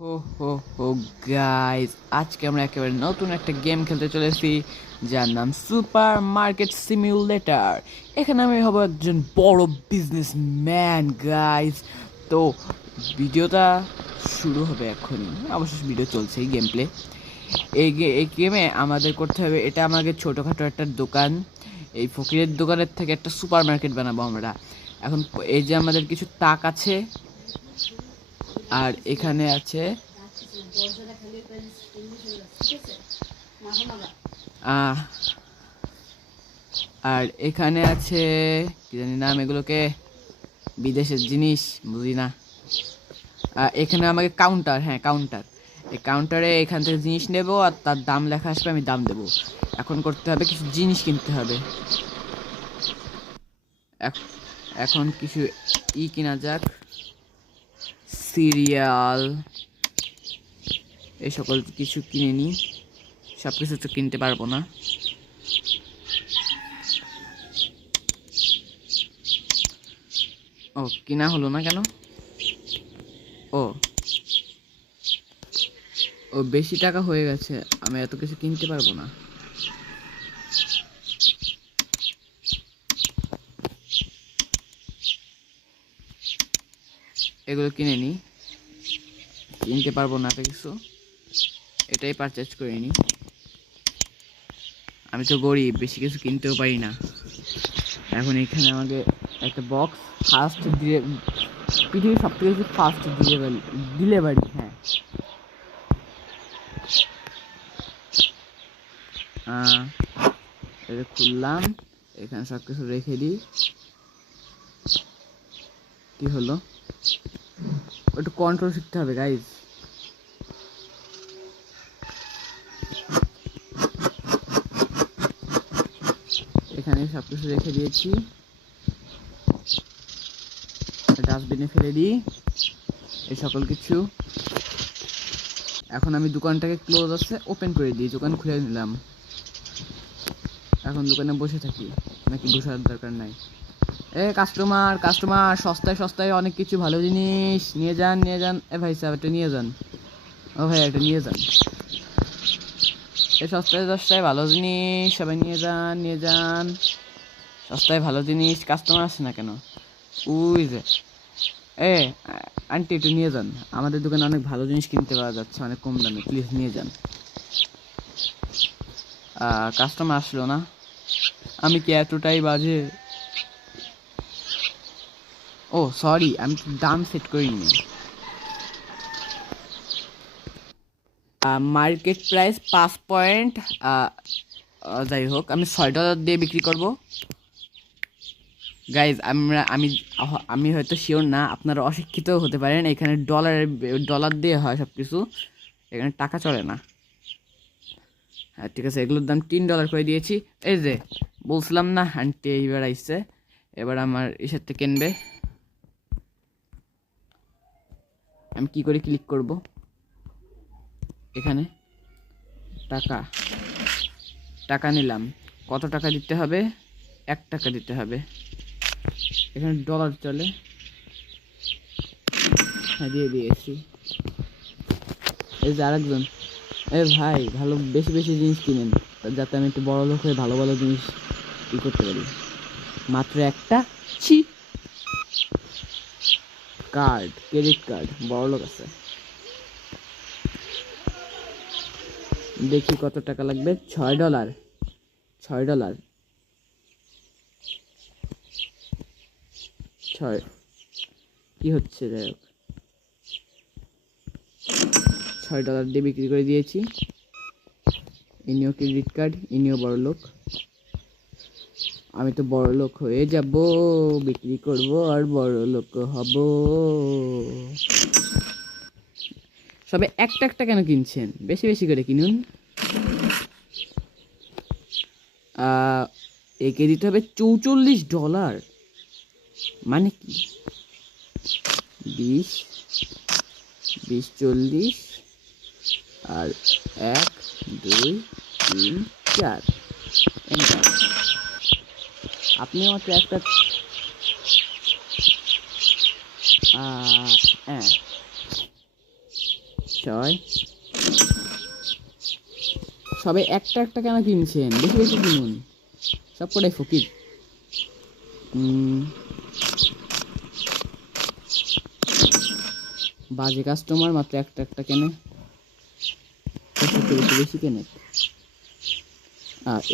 হো হো হো গাইস, আজকে আমরা একেবারে নতুন একটা গেম খেলতে চলেছি যার নাম সুপার মার্কেট সিমিউলেটর। এখানে আমি হব একজন বড় বিজনেসম্যান গাইস। তো ভিডিওটা শুরু হবে এখনই, অবশ্য ভিডিও চলছেই গেম প্লে। এই গেমে আমাদের করতে হবে, এটা আমাদের ছোটোখাটো একটা দোকান, এই ফকিরের দোকানের থেকে একটা সুপার মার্কেট বানাবো আমরা। এখন এই যে আমাদের কিছু তাক আছে, আর এখানে আছে আর এখানে আছে কি জানি নাম, এগুলোকে বিদেশের জিনিস বুঝি না। এখানে আমাকে কাউন্টার, হ্যাঁ কাউন্টার, এই কাউন্টারে এখান থেকে জিনিস নেব আর তার দাম লেখা আসবে, আমি দাম দেবো। এখন করতে হবে কিছু জিনিস কিনতে হবে। এখন কিছু কিনা যাক, সিরিয়াল এই সকল কিছু কিনে নিই। সব কিছু তো কিনতে পারবো না। ও কিনা হলো না কেন? ও ও বেশি টাকা হয়ে গেছে, আমি এত কিছু কিনতে পারবো না। এগুলো কিনে নিই, কিনতে পারবো না এত কিছু, এটাই পারচেজ করে নিই। আমি তো গরিব, বেশি কিছু কিনতেও পারি না। এখন এখানে আমাকে একটা বক্স, ফার্স্ট পৃথিবীর সব থেকে ফার্স্ট ডেলিভারি, হ্যাঁ এটা খুললাম, এখানে সব কিছু রেখে দিই। কি হলো? একটু কন্ট্রোল শিখতে হবে গাইজ। এখানে সব কিছু রেখে দিয়েছি, ডাস্টবিনে ফেলে দিই এই সকল কিছু। এখন আমি দোকানটাকে ক্লোজ আছে ওপেন করে দিই, দোকান খুলে নিলাম। এখন দোকানে বসে থাকি, নাকি বসার দরকার নাই। কাস্টমার কাস্টমার, সস্তায় সস্তায় অনেক কিছু ভালো জিনিস নিয়ে যান নিয়ে যান। ভাই সাহেব একটা নিয়ে যান, ও ভাই একটা নিয়ে যান, সস্তায় সস্তায় ভালো জিনিস সবাই নিয়ে যান নিয়ে যান, সস্তায় ভালো জিনিস। কাস্টমার আসে না কেন? উই যে আন্টি একটু নিয়ে যান, আমাদের দোকানে অনেক ভালো জিনিস কিনতে পাওয়া যাচ্ছে অনেক কম দামে, প্লিজ নিয়ে যান। কাস্টমার আসলো না, আমি কি এতটাই বাজে? ও সরি, আমি দাম সেট করিনি। মার্কেট প্রাইস 5 পয়েন্ট, যাই হোক আমি $6 দিয়ে বিক্রি করব। গাইজ আমি আমি হয়তো শিওর না, আপনারা অশিক্ষিতও হতে পারেন। এখানে ডলার দিয়ে হয় সব কিছু, এখানে টাকা চলে না। হ্যাঁ ঠিক আছে, এগুলোর দাম $3 করে দিয়েছি। এই যে বলছিলাম না, আন্টি এইবার আইসে, এবার আমার এর থেকে কিনবে। আমি কি করে ক্লিক করব? এখানে টাকা, টাকা নিলাম। কত টাকা দিতে হবে? $1 দিতে হবে। এখানে ডলার চলে, হ্যাঁ দিয়ে দিয়েছি। এই যে আরেকজন, ভাই ভালো বেশি বেশি জিনিস কিনেন, যাতে আমি একটু বড় লোক হয়ে ভালো ভালো জিনিস করতে পারি। মাত্র একটা ছি কার্ড, ক্রেডিট কার্ড, বড় লোক আছে। দেখি কত টাকা লাগবে। $6, $6, 6 কি হচ্ছে? যাই হোক, $6 দিয়ে বিক্রি করে দিয়েছি। ইনিও ক্রেডিট কার্ড, ইনিও বড় লোক। আমি তো বড় লোক হয়ে যাব, বিক্রি করব আর বড় লোক হব। সবে একটা একটা কেন কিনছেন? বেশি বেশি করে কিনুন। একে দিতে হবে $44, মানে কি? 20, 20, 40 আর 1, 2, 3, 4। আপনি মাত্র একটা হ্যাঁ ছয়। সবাই একটা একটা কেন কিনছেন? বেশি বেশি কিনুন, সব কটাই ফকির। বাজে কাস্টমার, মাত্র একটা একটা কেনে, একটু বেশি কেনে।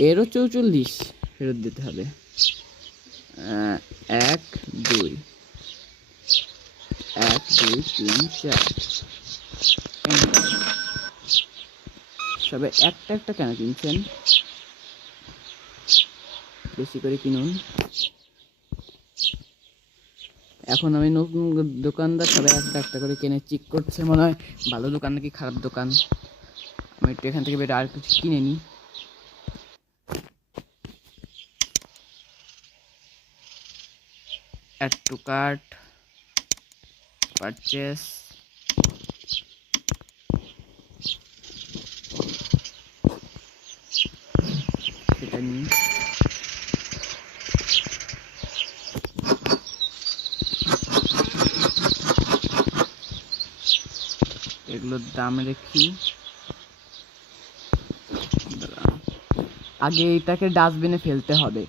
এরও 44 ফেরত দিতে হবে। 1 2 1 2 3 4। সবাই একটা একটা কেন কিনছেন? বেশি করে কিনুন। এখন আমি নতুন দোকানদার, সবাই একটা একটা করে কিনে চেক করছে, মনে হয় ভালো দোকান নাকি খারাপ দোকান। আমি একটু এখান থেকে বের আর কিছু কিনে নিই। অ্যাড টু কার্ট, পারচেস, সেটা নিই। এগুলোর দাম রেখি। আগে এটাকে ডাস্টবিনে ফেলতে হবে,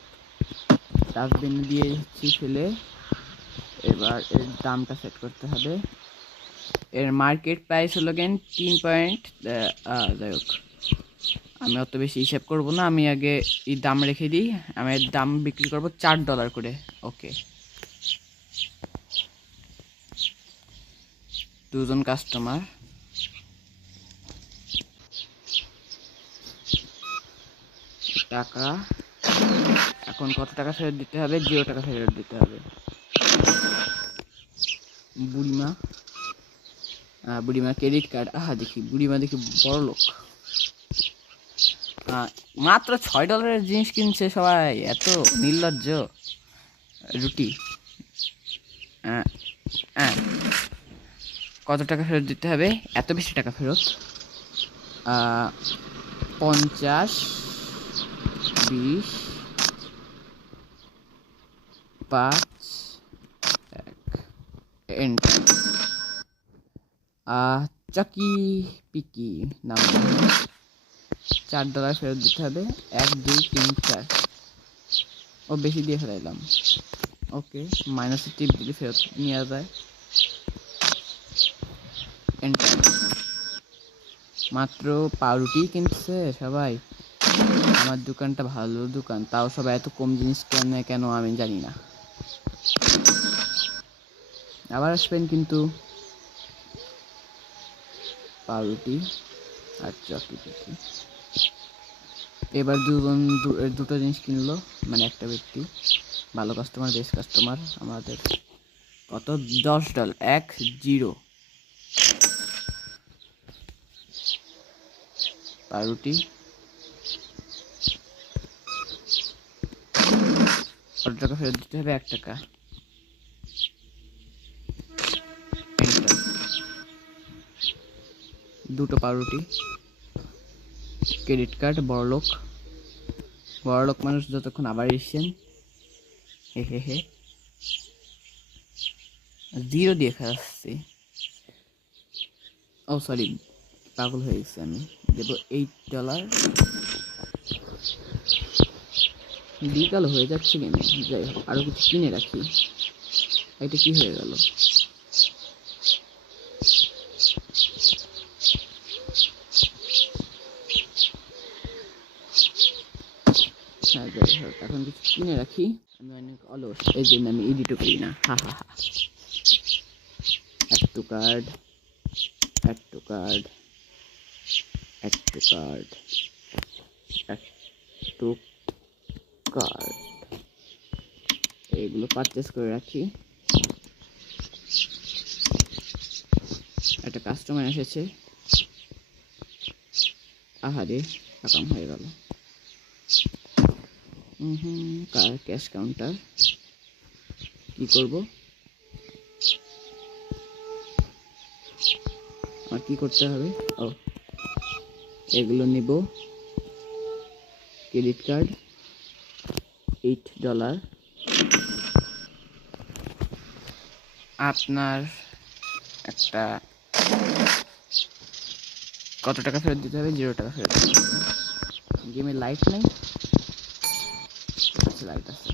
ডাস্টবিনে দিয়েছি ফেলে। এবার এর দামটা সেট করতে হবে। এর মার্কেট প্রাইস হলো গেন 3 পয়েন্ট। যাই হোক, আমি অত বেশি হিসাব করবো না, আমি আগে এই দাম রেখে দিই। আমি এর দাম বিক্রি করবো $4 করে। ওকে, 2জন কাস্টমার। টাকা এখন কত টাকা ফেরত দিতে হবে? 0 টাকা ফেরত দিতে হবে। বুড়িমা ক্রেডিট কার্ড। দেখি বুড়িমা, দেখি বড় লোক। মাত্র $6 জিনিস কিনছে সবাই, এত নির্লজ্জ। রুটি। কত টাকা ফেরত দিতে হবে? এত বেশি টাকা ফেরত? 50 20 5 1 চাকি পিকি নাম, $4 ফেরত দিতে হবে। 1 2 3 4। ও বেশি দিয়ে ফেলাইলাম। ওকে, মাইনাসের টিপ দিলে ফেরত নেওয়া যায়। এন্টার। মাত্র পাউরুটি কিনছে সবাই। আমার দোকানটা ভালো দোকান, তাও সবাই এত কম জিনিস কেনে কেন আমি জানি না। আবার আসবেন কিন্তু। পাউরুটি আর চকলেট। এবার দুটো জিনিস কিনলো, মানে একটা ব্যক্তি। ভালো কাস্টমার, বেস্ট কাস্টমার আমাদের। কত? $10। 1 0। পাউরুটি। কত টাকা ফেরত দিতে হবে? 1 টাকা। দুটো পাউরুটি। Credit card. বড়লোক মানুষ যতক্ষণ আবার এসছেন। হে হে হে, 0 দিয়ে ফেলাচ্ছি। ও সরি, পাগল হয়ে গেছে আমি। দেবো $8। বিকাল হয়ে যাচ্ছে কেন? যাই হোক, আরো কিছু কিনে রাখি। এটা কি হয়ে গেল? হ্যাঁ, যাই হোক, এখন কিছু কিনে রাখি। আমি অনেক অলস, এই জন্য আমি এডিটও করি না। হা হা হা। Add to cart, add to cart, add to cart, add to cart. এগুলো পারচেস করে রাখি। একটা কাস্টমার এসেছে। আহারে, কাম হয়ে গেল। Cash counter. কি করব? আর কি করতে হবে? এগুলো নিব। Credit card $8। আপনার একটা কত টাকা ফেরত দিতে হবে? 0 টাকা ফেরত দিতে হবে। গেমে লাইট নেই, লাইট আছে।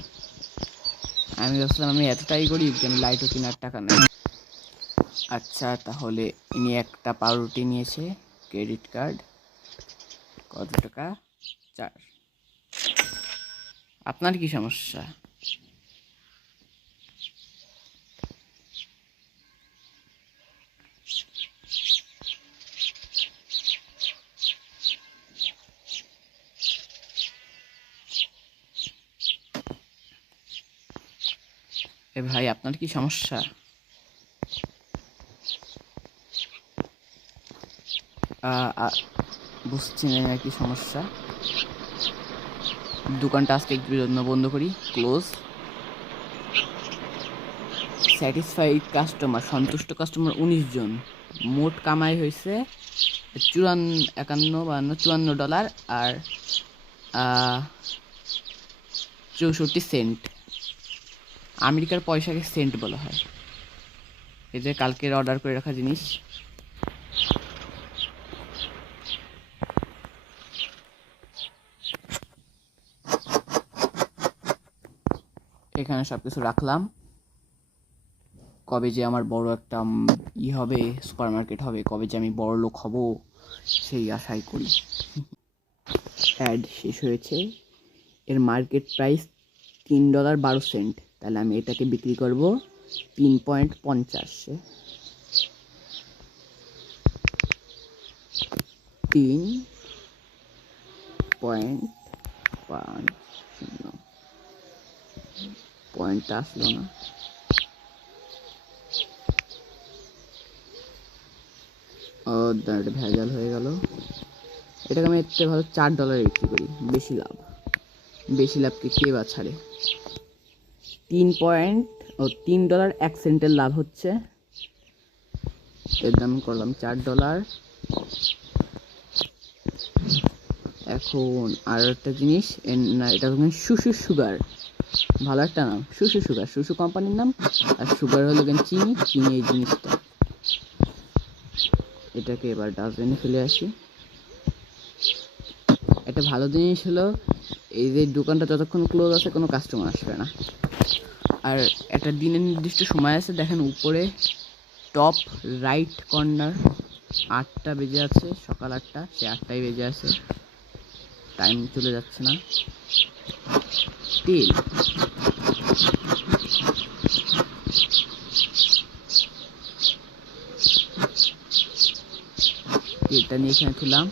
আমি ভাবছিলাম আমি এতটাই করি গেমে লাইটও কেনার টাকা নেই। আচ্ছা, তাহলে ইনি একটা পাউরুটি নিয়েছে, ক্রেডিট কার্ড। কত টাকা? 4। আপনার কি সমস্যা? এ ভাই, আপনার কি সমস্যা? বুঝছি না আর কি সমস্যা। দোকানটা আজকে একটু জন্য বন্ধ করি, ক্লোজ। স্যাটিসফাইড কাস্টমার, সন্তুষ্ট কাস্টমার 19 জন। মোট কামাই হয়েছে $54 আর 64 সেন্ট। আমেরিকার পয়সাকে সেন্ট বলা হয়। এই যে কালকের অর্ডার করে রাখা জিনিস। এখানে সবকিছু রাখলাম। কবে যে আমার বড় একটা হবে, সুপার মার্কেট হবে, কবে যে আমি বড় লোক হব, সেই আশাই করি। অ্যাড শেষ হয়েছে। এর মার্কেট প্রাইস $3.12। তাহলে আমি এটাকে বিক্রি করব 3.50। 3.50 পয়েন্টটা আসলো না। ও দাঁড়া, ভেজাল হয়ে গেল। এটাকে আমি এতে ভালো $4 বিক্রি করি, বেশি লাভ। বেশি লাভকে কে বা ছাড়ে? $3.01 লাভ হচ্ছে। এর দাম করলাম $4। এখন আর একটা জিনিস, না এটা শুশু সুগার, ভালো একটা নাম, শুশু সুগার, শুশু কোম্পানির নাম। আর সুগার হলো চিনি, চিনি এই জিনিসটা। এটাকে এবার ডাস্টবিনে ফেলে আসি। একটা ভালো জিনিস হলো এই যে দোকানটা যতক্ষণ ক্লোজ আছে কোনো কাস্টমার আসবে না। আর একটা দিনের নির্দিষ্ট সময় আছে, দেখেন উপরে টপ রাইট কর্নার 8টা বেজে আছে, সকাল 8টা, সে 8টাই বেজে আছে, টাইম চলে যাচ্ছে না। তেল, তেলটা নিয়ে এখানে তুললাম,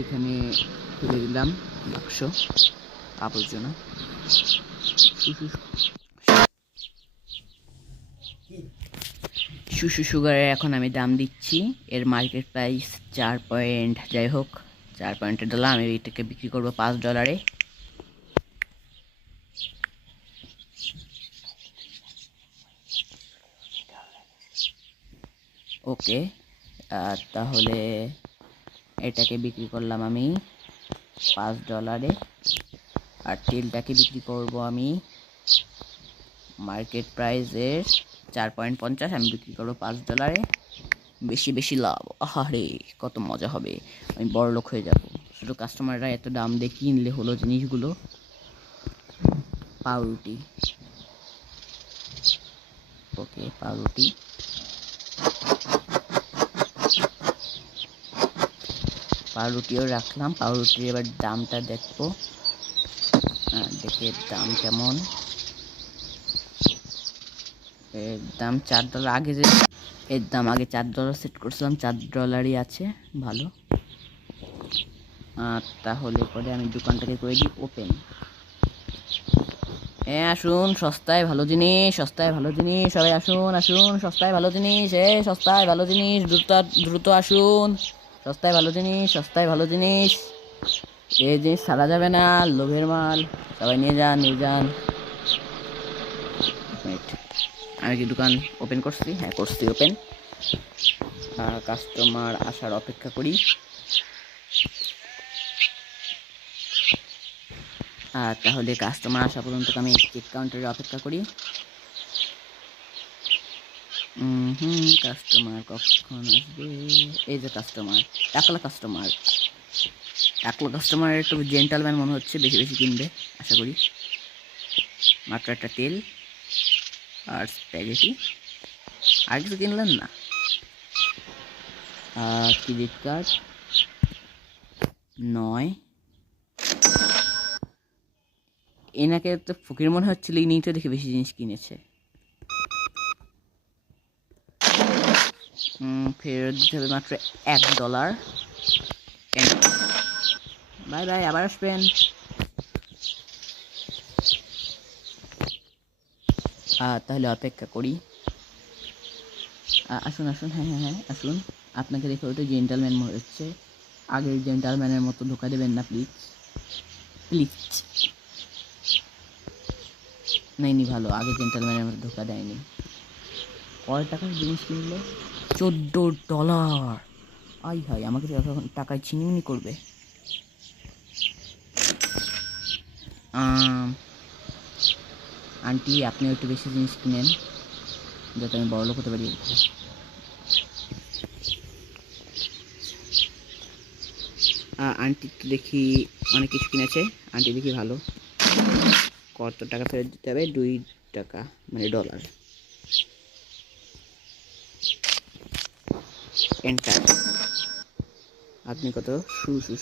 এখানে ফেলে দিলাম বাক্স আবর্জনা। শুশু সুগারের এখন আমি দাম দিচ্ছি। এর মার্কেট প্রাইস 4 পয়েন্ট, যাই হোক 4 পয়েন্টের ডলার। আমি এটাকে বিক্রি করবো $5। ওকে, তাহলে এটাকে বিক্রি করলাম আমি $5। আর তেলটাকে বিক্রি করব আমি মার্কেট প্রাইসের 4.50, আমি বিক্রি করবো $5। বেশি বেশি লাভ, আহারে কত মজা হবে, আমি বড় লোক হয়ে যাব। শুধু কাস্টমাররা এত দাম দিয়ে কিনলে হলো জিনিসগুলো। পাউরুটি, ওকে পাউরুটি, পাউরুটিও রাখলাম। পাউরুটির এবার দামটা দেখবো, দেখে দাম কেমন। এর দাম $4। আগে যে এর দাম আগে $4 সেট করছিলাম, $4ই আছে, ভালো। তাহলে পরে আমি দোকানটাকে করে দিই ওপেন। আসুন, সস্তায় ভালো জিনিস, সস্তায় ভালো জিনিস, সবাই আসুন আসুন, সস্তায় ভালো জিনিস, সস্তায় ভালো জিনিস, দ্রুত দ্রুত আসুন, সস্তায় ভালো জিনিস, সস্তায় ভালো জিনিস। এই জিনিস ছাড়া যাবে না, লোভের মাল, সবাই নিয়ে যান নিয়ে যান। আমি কি দোকান ওপেন করছি? হ্যাঁ করছি ওপেন। কাস্টমার আসার অপেক্ষা করি। তাহলে কাস্টমার আসা পর্যন্ত আমি চেক কাউন্টারে অপেক্ষা করি। কাস্টমার কখন আসবে? এই যে কাস্টমার, টাকলা কাস্টমার। টাকলা কাস্টমার একটু জেন্টালম্যান মনে হচ্ছে, বেশি বেশি কিনবে আশা করি। মাত্র একটা তেল আর স্প্যাগেটি, আর কিছু কিনলেন না? Credit card 9। এনাকে তো ফকির মনে হচ্ছিল, ইনি তো দেখে বেশি জিনিস কিনেছে। ফেরত দিতে হবে মাত্র $1। বাই বাই, আবার আসবেন। তাহলে অপেক্ষা করি। আসুন আসুন, হ্যাঁ হ্যাঁ হ্যাঁ আসুন। আপনাকে দেখে ওটা জেন্টালম্যান মনে হচ্ছে, আগের জেন্টালম্যানের মতো ধোকা দেবেন না প্লিজ প্লিজ। নেই ভালো, আগে জেন্টালম্যানের মতো ধোকা দেয়নি। কয় টাকার জিনিস কিনলো? $14। আই হাই, আমাকে তো এখন টাকায় ছিনিমিনি করবে। আন্টি, আপনি একটু বেশি জিনিস কিনেন যাতে আমি বড়লোক হতে পারি। আন্টি দেখি অনেক কিছু কিনেছে, আন্টি দেখি ভালো। কত টাকা ফেরত দিতে হবে? $2, মানে ডলার। এন্টার। আপনি কত?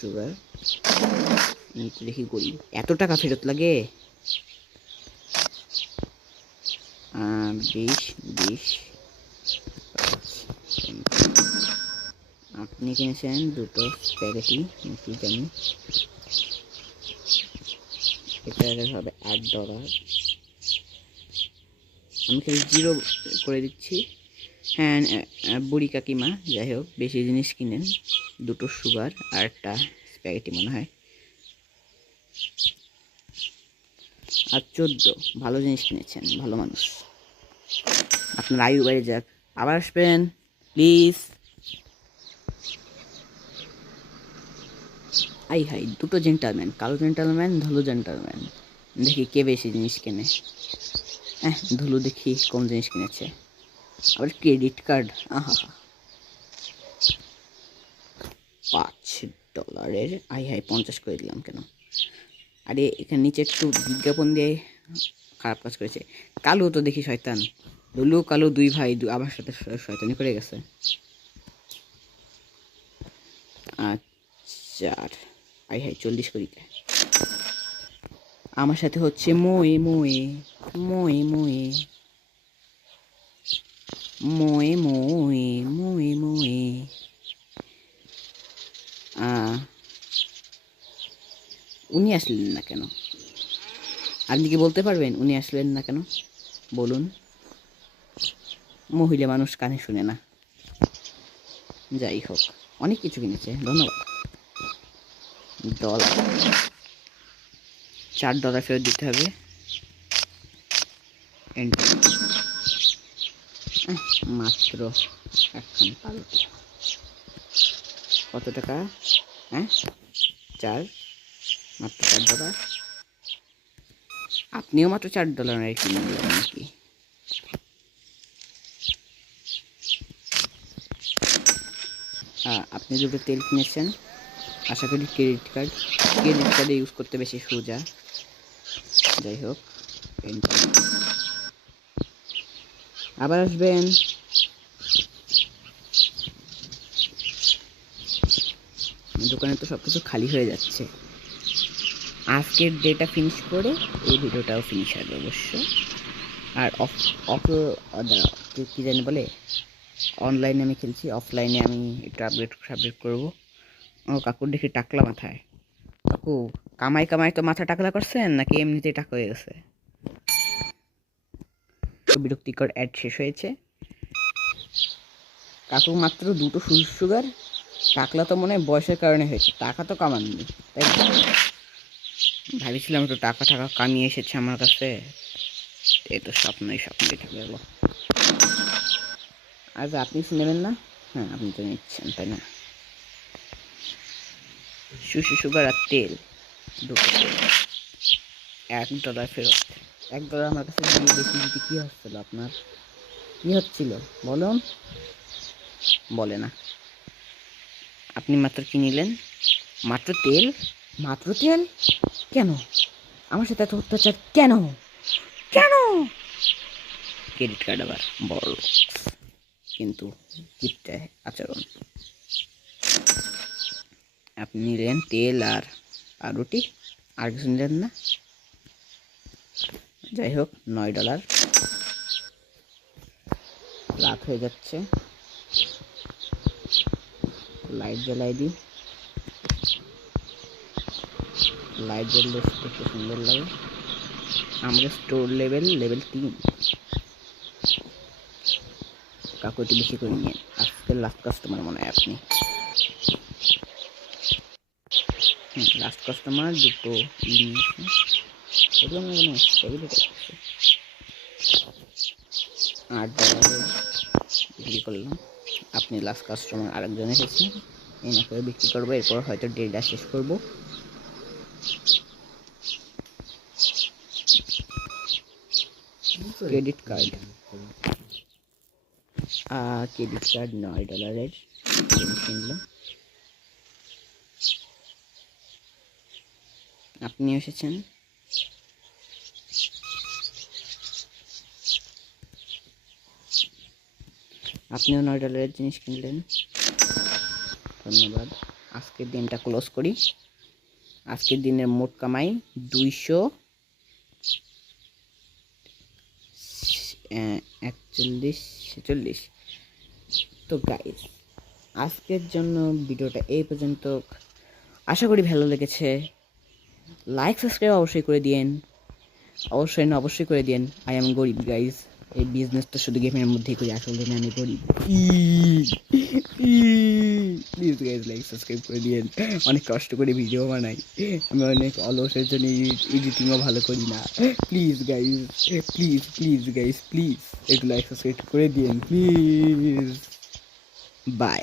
সুগার। দেখি গরিব, এত টাকা ফেরত লাগে? 20। আপনি কিনেছেন দুটো স্প্যাগেটি, কি জানি এটা হবে $8। আমি খালি 0 করে দিচ্ছি। হ্যাঁ, বুড়ি কাকিমা, যাই হোক বেশি জিনিস কিনেন, দুটো সুগার আর একটা স্প্যাগেটি মনে হয়। আর 14, ভালো জিনিস কিনেছেন, ভালো মানুষ। আপনার আয়ু বেড়ে যাক, আবার আসবেন প্লিজ। আই হাই, দুটো জেন্টালম্যান, কালো জেন্টালম্যান, ধুলো জেন্টালম্যান। দেখি কে বেশি জিনিস কেনে। ধুলো দেখি কম জিনিস কিনেছে। আবার ক্রেডিট কার্ড, আহা $5। আই হাই, 50 করে দিলাম কেন? আরে এখানে নিচে একটু বিজ্ঞাপন দিয়ে খারাপ কাজ করেছে। কালো তো দেখি শয়তান, ধুলো কালো দুই ভাই আমার সাথে শয়তানি করে গেছে। 4, আই হাই 40 করি। আমার সাথে হচ্ছে মোয়ে মোয়ে মোয়ে মোয়ে মোয়ে মোয়ে মোয়ে মোয়ে। উনি আসলেন না কেন? আপনি কি বলতে পারবেন উনি আসলেন না কেন? বলুন। মহিলা মানুষ কানে শুনে না। যাই হোক, অনেক কিছু কিনেছে, ধন্যবাদ। ডলার, $4 ফেরত দিতে হবে। মাত্র এখন পাল্টি। কত টাকা? 4, মাত্র $4। আপনিও মাত্র $4 কিনে দিলেন নাকি? আপনি দুটো তেল কিনেছেন, আশা করি ক্রেডিট কার্ডে ইউজ করতে বেশি সোজা। যাই হোক, আবার আসবেন। দোকানে তো সবকিছু খালি হয়ে যাচ্ছে। আজকের ডেটা ফিনিশ করে এই ভিডিওটাও ফিনিশ হবে অবশ্য। আর কি জানি বলে, অনলাইনে আমি খেলছি, অফলাইনে আমি একটু আপডেট করবো। ও কাকুর দেখি টাকলা মাথায়। কাকু, কামাই তো মাথা টাকলা করছেন নাকি এমনিতেই টাকা হয়ে গেছে? বিরক্তিকর অ্যাড শেষ হয়েছে। কাকু মাত্র 2টো সুগার, টাকলা তো মনে হয় বয়সের কারণে হয়েছে, টাকা তো কামাননি, তাই ভাবছিলাম একটু টাকা কামিয়ে এসেছে আমার কাছে। এই তো স্বপ্নই থেকে গেল। আচ্ছা, আপনি নেবেন না? হ্যাঁ, আপনি তো নিচ্ছেন তাই না? সুগার আর তেল, দুটো তেল, $1 ফেরত। $1 আমার কাছে বেশি দিতে কি হচ্ছিল আপনার? কি হচ্ছিল বলুন? বলে না। আপনি মাত্র কি নিলেন? মাত্র তেল? মাত্র তেল? কেন আমার সাথে এত অত্যাচার কেন? কেন? ক্রেডিট কার্ড আবার বড় কিন্তু কিপটা আচরণ। আপনি নিলেন তেল আর পাউরুটি, আর কিছু নিলেন না। যাই হোক, $9। রাত হয়ে যাচ্ছে, লাইট জ্বালাই দিই। লাইট জ্বললে দেখতে সুন্দর লাগে। আমাদের স্টোর লেভেল 3। কাকু একটু বেশি করে নিয়ে, আজকের লাস্ট কাস্টমার মনে হয় আপনি। লাস্ট কাস্টমার দুটো নিয়েছে, এগুলো মনে হয় $8 বিক্রি করলাম। আপনি লাস্ট কাস্টমার, আরেকজন এসেছে, এনাকে বিক্রি করবো, এরপর হয়তো ডেটা শেষ করবো। ক্রেডিট কার্ড $9 জিনিস কিনলাম। আপনি এসেছেন, আপনিও $9 জিনিস কিনলেন। ধন্যবাদ। আজকের দিনটা ক্লোজ করি। আজকের দিনের মোট কামাই 241-46। তো গাইস, আজকের জন্য ভিডিওটা এই পর্যন্ত। আশা করি ভালো লেগেছে। লাইক সাবস্ক্রাইব অবশ্যই করে দিন, অবশ্যই করে দিন। আই এম গরিব গাইস, এই বিজনেসটা শুধু গেমের মধ্যেই করি, আসলে আমি গরিব। প্লিজ গাইস লাইক সাবস্ক্রাইব করে দিন। অনেক কষ্ট করে ভিডিও বানাই, আমি অনেক অলসের জন্য এডিটিংও ভালো করি না। প্লিজ গাইস প্লিজ একটু লাইক সাবস্ক্রাইব করে দিন প্লিজ। বাই।